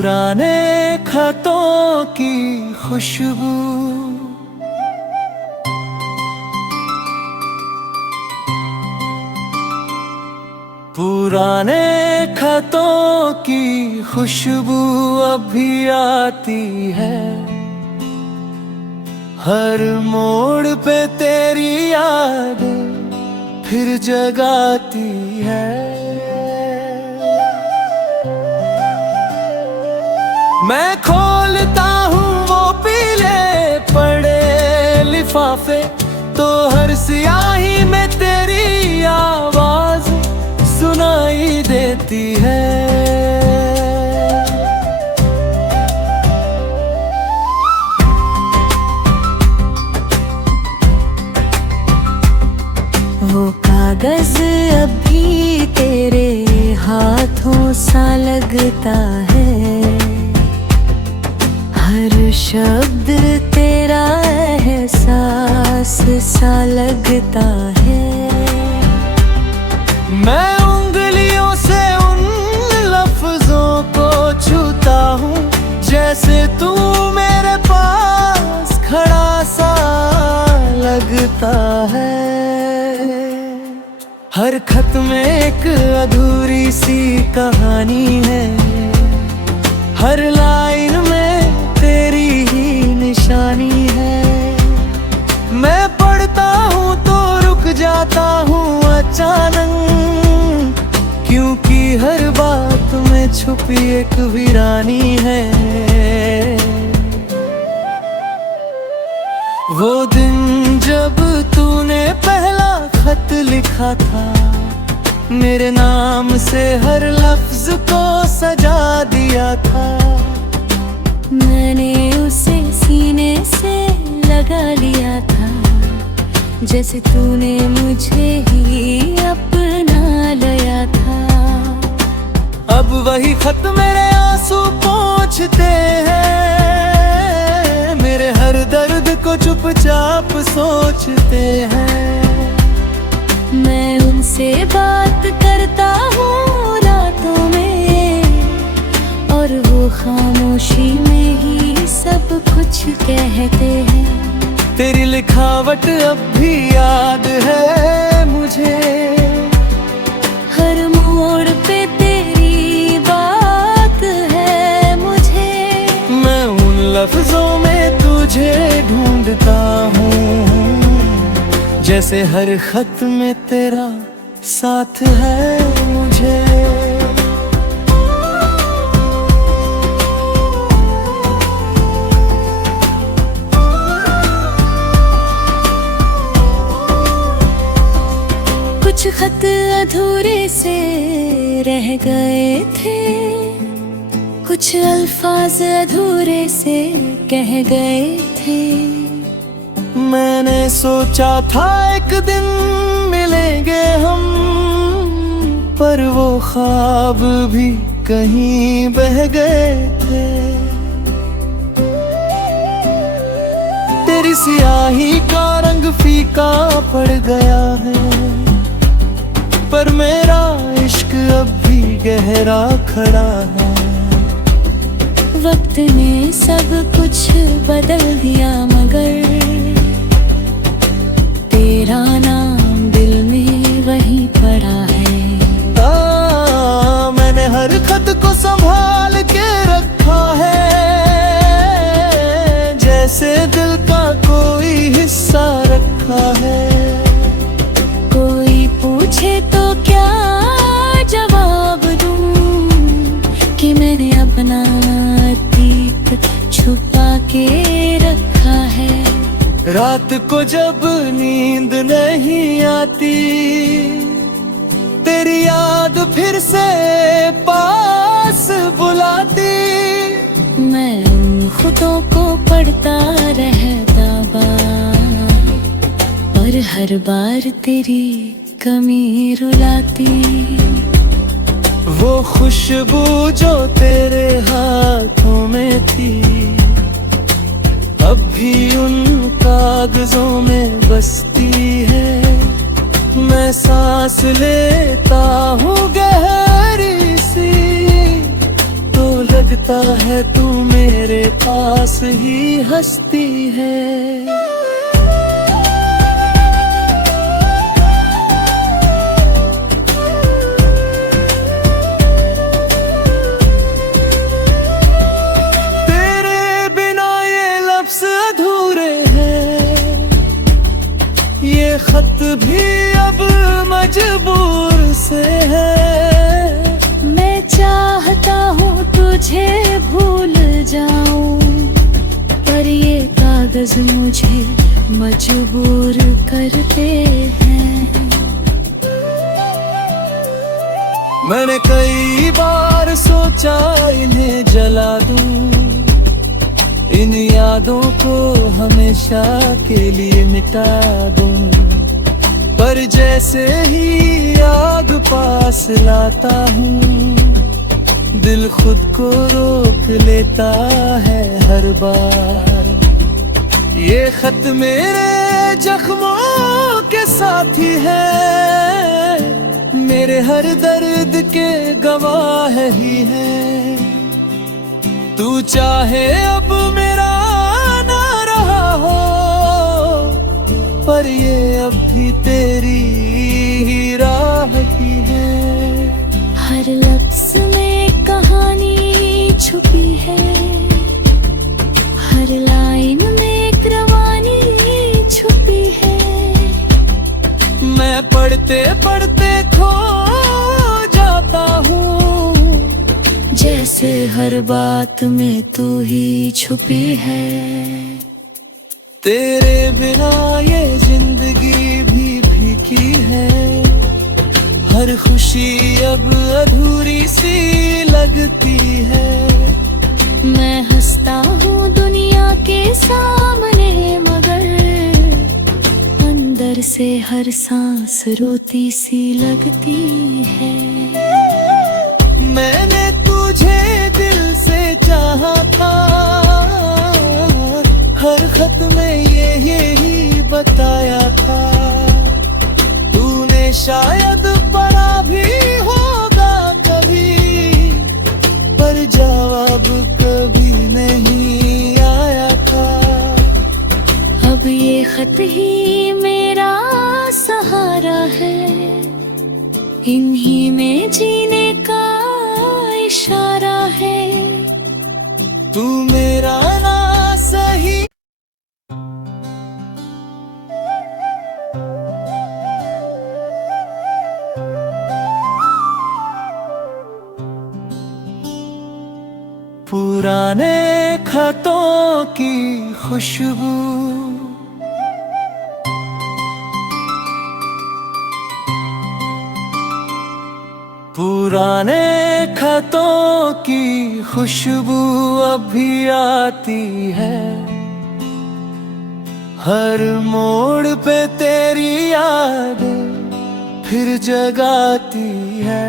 पुराने खतों की खुशबू, पुराने खतों की खुशबू अब भी आती है। हर मोड़ पे तेरी याद फिर जगाती है। मैं खोलता हूँ वो पीले पड़े लिफाफे, तो हर स्याही में तेरी आवाज सुनाई देती है। वो कागज अभी तेरे हाथों सा लगता है, हर शब्द तेरा एहसास सा लगता है। मैं उंगलियों से उन लफ्जों को छूता हूँ, जैसे तू मेरे पास खड़ा सा लगता है। हर खत में एक अधूरी सी कहानी है, हर लाइन में तेरी ही निशानी है। मैं पढ़ता हूँ तो रुक जाता हूँ अचानक, क्योंकि हर बात में छुपी एक वीरानी है। वो दिन जब तूने पहला खत लिखा था, मेरे नाम से हर लफ्ज को सजा दिया था। मैंने उसे सीने से लगा लिया था, जैसे तूने मुझे ही अपना लिया था। अब वही खत मेरे आंसू पोंछते हैं, मेरे हर दर्द को चुपचाप सोचते हैं। मैं उनसे बात करता हूँ रातों में, और वो खामोशी में ही सब कुछ कहते हैं। तेरी लिखावट अब भी याद है मुझे, हर मोड़ पे तेरी बात है मुझे। मैं उन लफ्जों में तुझे ढूंढता हूँ, जैसे हर खत में तेरा साथ है मुझे। कुछ खत अधूरे से रह गए थे, कुछ अल्फाज अधूरे से कह गए थे। मैंने सोचा था एक दिन मिलेंगे हम, पर वो ख्वाब भी कहीं बह गए थे। तेरी स्याही का रंग फीका पड़ गया है, पर मेरा इश्क अब भी गहरा खड़ा है। वक्त ने सब कुछ बदल दिया, मगर तेरा नाम दिल में वहीं पड़ा है। मैंने हर खत को संभाल के रखा है, जैसे दिल का कोई हिस्सा रखा है। कोई पूछे तो क्या जवाब दूं, कि मैंने अपना अतीत छुपा के रखा है। रात को जब नींद नहीं आती, तेरी याद फिर से पास बुलाती। मैं उन खुदों को पढ़ता रहता बार, और हर बार तेरी कमी रुलाती। वो खुशबू जो तेरे हाथों में थी, अब भी उन कागजों में बसती है। मैं सांस लेता हूँ गहरी सी, तो लगता है तू मेरे पास ही हंसती है। तेरे बिना ये लफ्ज़ अधूरे हैं, ये खत भी अब मजबूर से है। मैं चाहता हूँ तुझे भूल जाऊं, पर ये कागज मुझे मजबूर करते हैं। मैंने कई बार सोचा इन्हें जला दूं, इन यादों को हमेशा के लिए मिटा दूं, पर जैसे ही आग पास लाता हूँ, दिल खुद को रोक लेता है हर बार। ये खत मेरे जख्मों के साथी है, मेरे हर दर्द के गवाह ही है। तू चाहे अब मेरा ना रहा हो, पर ये अब भी तेरी ही राह की है। हर लफ्ज़ में कहानी छुपी है, हर लाइन में एक रवानी छुपी है। मैं पढ़ते पढ़ते खो जाता हूँ, जैसे हर बात में तू ही छुपी है। तेरे बिना ये जिंदगी भी फीकी है, हर खुशी अब अधूरी सी लगती है। मैं हंसता हूँ दुनिया के सामने, मगर अंदर से हर सांस रोती सी लगती है। मैंने तुझे दिल से चाहा था, हर खत में यही बताया था। तूने शायद पढ़ा भी होगा कभी, पर जवाब कभी नहीं आया था। अब ये खत ही मेरा सहारा है, इन्हीं में जीने का इशारा है। तू मेरा ना सही पुराने खतों की खुशबू, पुराने खतों की खुशबू अब भी आती है। हर मोड़ पे तेरी याद फिर जगाती है।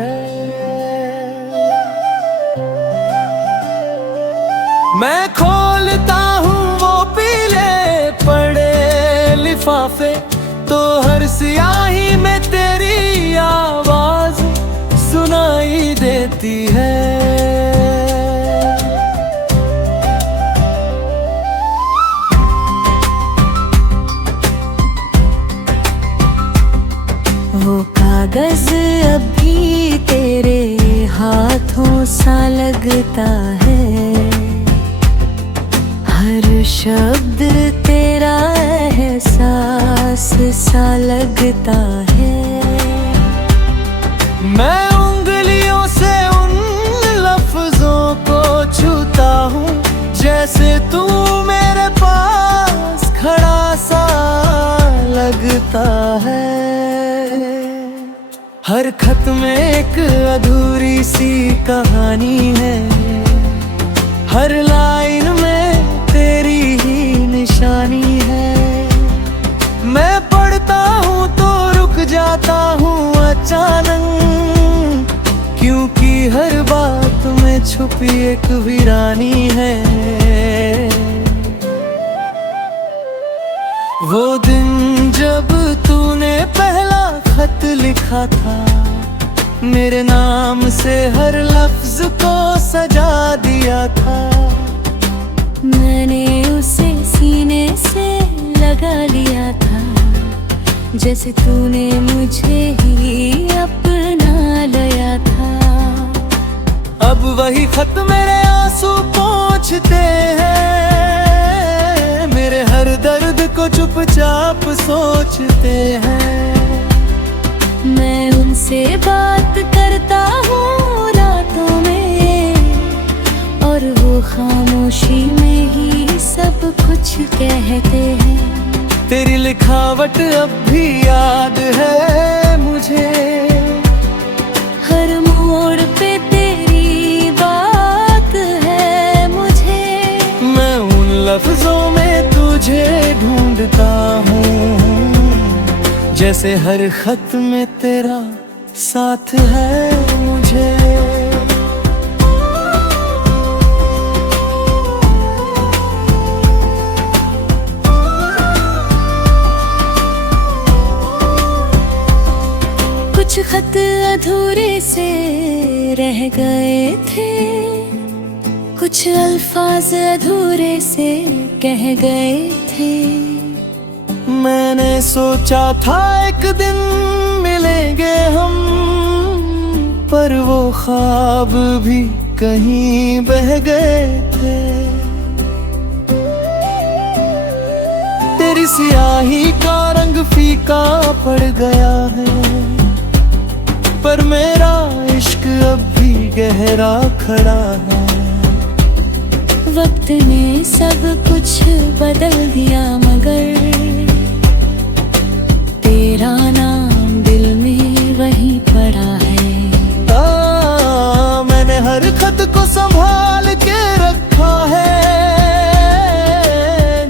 मैं खोलता हूँ वो पीले पड़े लिफाफे, तो हर स्याही में तेरी आवाज सुनाई देती है। वो कागज अभी तेरे हाथों सा लगता है, हर शब्द तेरा एहसास सा लगता है। मैं उंगलियों से उन लफ्जों को छूता हूँ, जैसे तू मेरे पास खड़ा सा लगता है। हर खत में एक अधूरी सी कहानी है, हर लाइन में तेरी ही निशानी है। मैं पढ़ता हूँ तो रुक जाता हूँ अचानक, क्योंकि हर बात में छुपी एक वीरानी है। वो दिन जब तूने पहला खत लिखा था, मेरे नाम से हर लफ्ज को सजा दिया था। मैंने उसे सीने से लगा लिया था, जैसे तूने मुझे ही अपना लिया था। अब वही खत मेरे आंसू पोंछते हैं, मेरे हर दर्द को चुपचाप सोचते हैं। मैं उनसे बात करता हूँ रातों में, और वो खामोशी में ही सब कुछ कहते हैं। तेरी लिखावट अब भी याद है मुझे, हर मोड़ पे तेरी बात है मुझे। मैं उन लफ्जों में तुझे ढूंढता हूँ, जैसे हर खत में तेरा साथ है मुझे। कुछ खत अधूरे से रह गए थे, कुछ अल्फाज अधूरे से कह गए थे। मैंने सोचा था एक दिन मिलेंगे हम, पर वो ख्वाब भी कहीं बह गए थे। तेरी स्याही का रंग फीका पड़ गया है, पर मेरा इश्क अब भी गहरा खड़ा है। वक्त ने सब कुछ बदल दिया, मगर तेरा नाम दिल में वहीं पड़ा है। मैंने हर खत को संभाल के रखा है,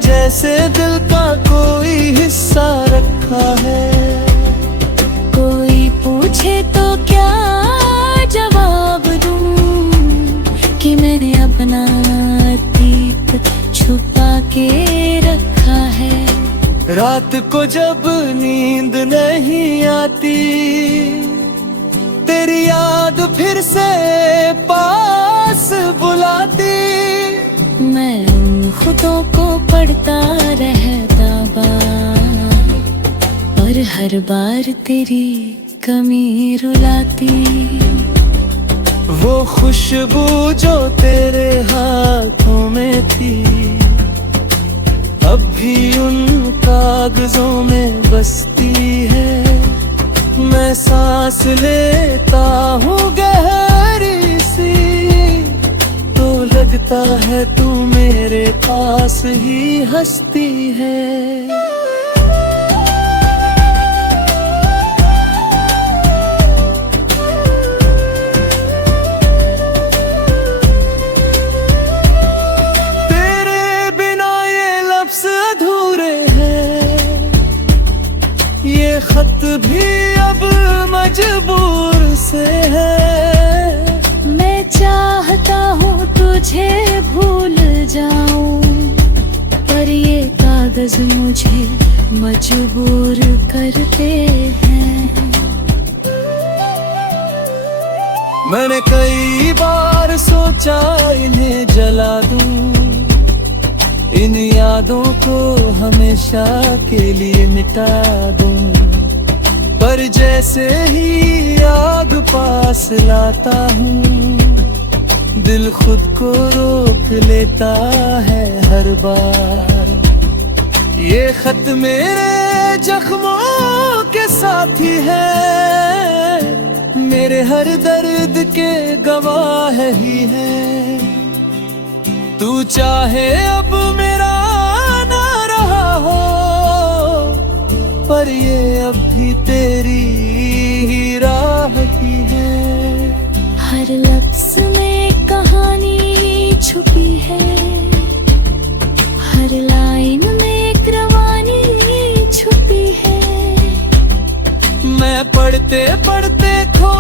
जैसे दिल का कोई हिस्सा रखा है। कोई पूछे तो क्या जवाब दूं कि मैंने अपना अतीत छुपा के रखा है। रात को जब नींद नहीं आती, तेरी याद फिर से पास बुलाती। मैं उन खुदों को पढ़ता रहता बार, और हर बार तेरी कमी रुलाती। वो खुशबू जो तेरे हाथों में थी, अब भी उन कागजों में बसती है। मैं सांस लेता हूँ गहरी सी, तो लगता है तू मेरे पास ही हंसती है। ये खत भी अब मजबूर से है। मैं चाहता हूँ तुझे भूल जाऊं, पर ये कागज मुझे मजबूर करते हैं। मैंने कई बार सोचा इन्हें जला दूं, इन यादों को हमेशा के लिए मिटा दूं, पर जैसे ही आग पास लाता हूँ, दिल खुद को रोक लेता है हर बार। ये खत मेरे जख्मों के साथी है, मेरे हर दर्द के गवाह ही है। तू चाहे अब मेरा ना रहा हो, पर ये अब भी तेरी ही राह की है। हर लफ्ज में कहानी छुपी है, हर लाइन में एक रवानी छुपी है। मैं पढ़ते पढ़ते खो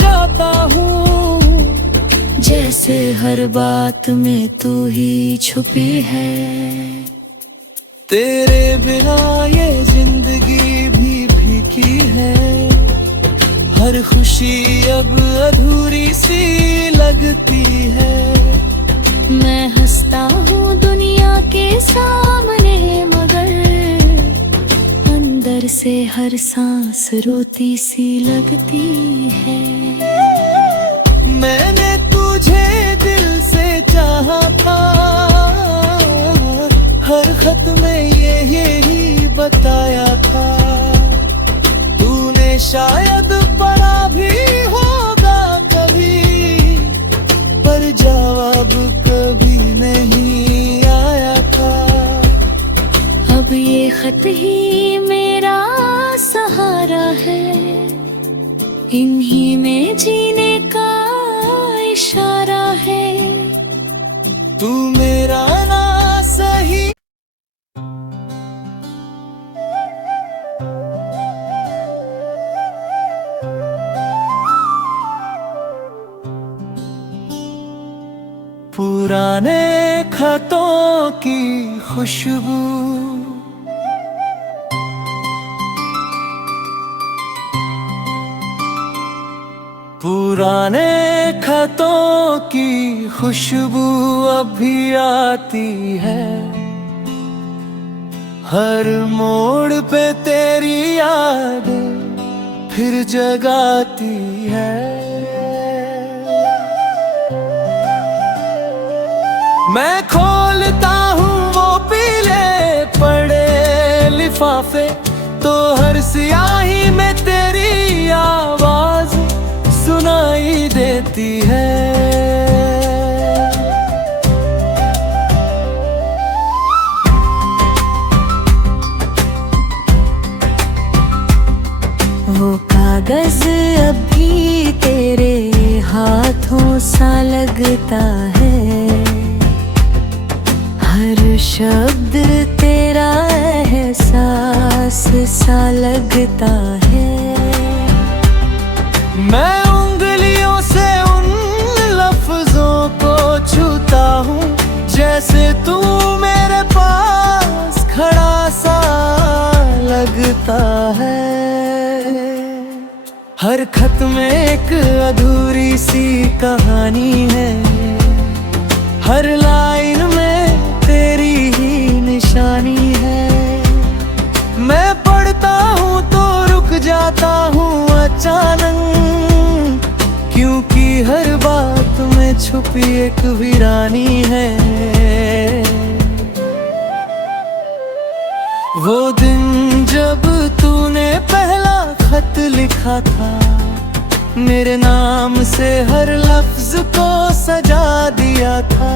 जाता हूँ, जैसे हर बात में तू ही छुपी है। तेरे बिना ये जिंदगी भी फीकी है, हर खुशी अब अधूरी सी लगती है। मैं हंसता हूँ दुनिया के सामने, मगर अंदर से हर सांस रोती सी लगती है। मैंने तुझे दिल से चाहा था, हर खत में यही बताया था। तूने शायद पढ़ा भी होगा कभी, पर जवाब कभी नहीं आया था। अब ये खत ही मेरा सहारा है, इन्हीं में जीने का इशारा है। तू मेरा ना सही पुराने खतों की खुशबू, पुराने खतों की खुशबू अब भी आती है। हर मोड़ पे तेरी याद फिर जगाती है। मैं खोलता हूँ वो पीले पड़े लिफाफे, तो हर स्याही में तेरी आवाज सुनाई देती है। वो कागज अभी तेरे हाथों सा लगता है, हर शब्द तेरा एहसास सा लगता है। मैं उंगलियों से उन लफ्जों को छूता हूँ, जैसे तू मेरे पास खड़ा सा लगता है। हर खत में एक अधूरी सी कहानी है, हर लाइन में तेरी ही निशानी है। मैं पढ़ता हूँ तो रुक जाता हूँ अचानक, क्योंकि हर बात में छुपी एक वीरानी है। वो दिन जब तूने पहला खत लिखा था, मेरे नाम से हर लफ्ज को सजा दिया था।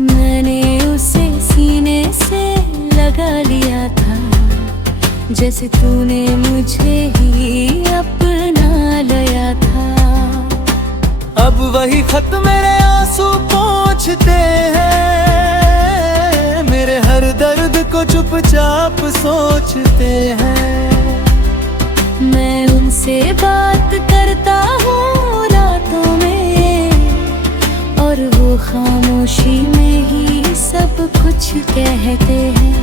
मैंने उसे सीने से लगा लिया था, जैसे तूने मुझे ही अपना लिया था। अब वही खत मेरे आंसू पोंछते हैं, मेरे हर दर्द को चुपचाप सोचते हैं। मैं उनसे बात करता हूँ रातों में, और वो खामोशी में ही सब कुछ कहते हैं।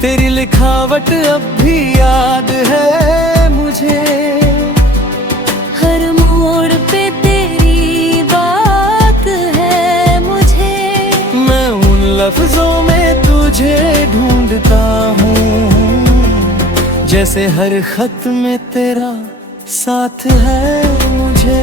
तेरी लिखावट अब भी याद है मुझे, हर मोड़ पे तेरी बात है मुझे। मैं उन लफ्जों में तुझे ढूंढता हूँ, जैसे हर खत में तेरा साथ है मुझे।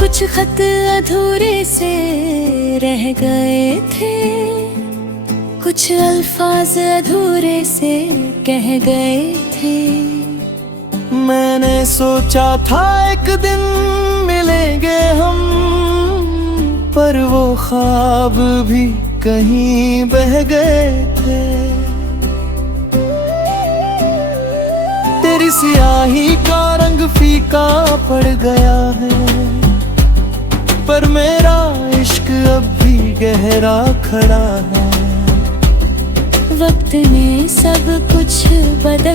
कुछ खत अधूरे से रह गए थे, कुछ अल्फाज अधूरे से कह गए थे। मैंने सोचा था एक दिन मिलेंगे हम, पर वो ख्वाब भी कहीं बह गए थे। तेरी स्याही का रंग फीका पड़ गया है, पर मेरा इश्क अब भी गहरा खड़ा है। वक्त ने सब कुछ बदल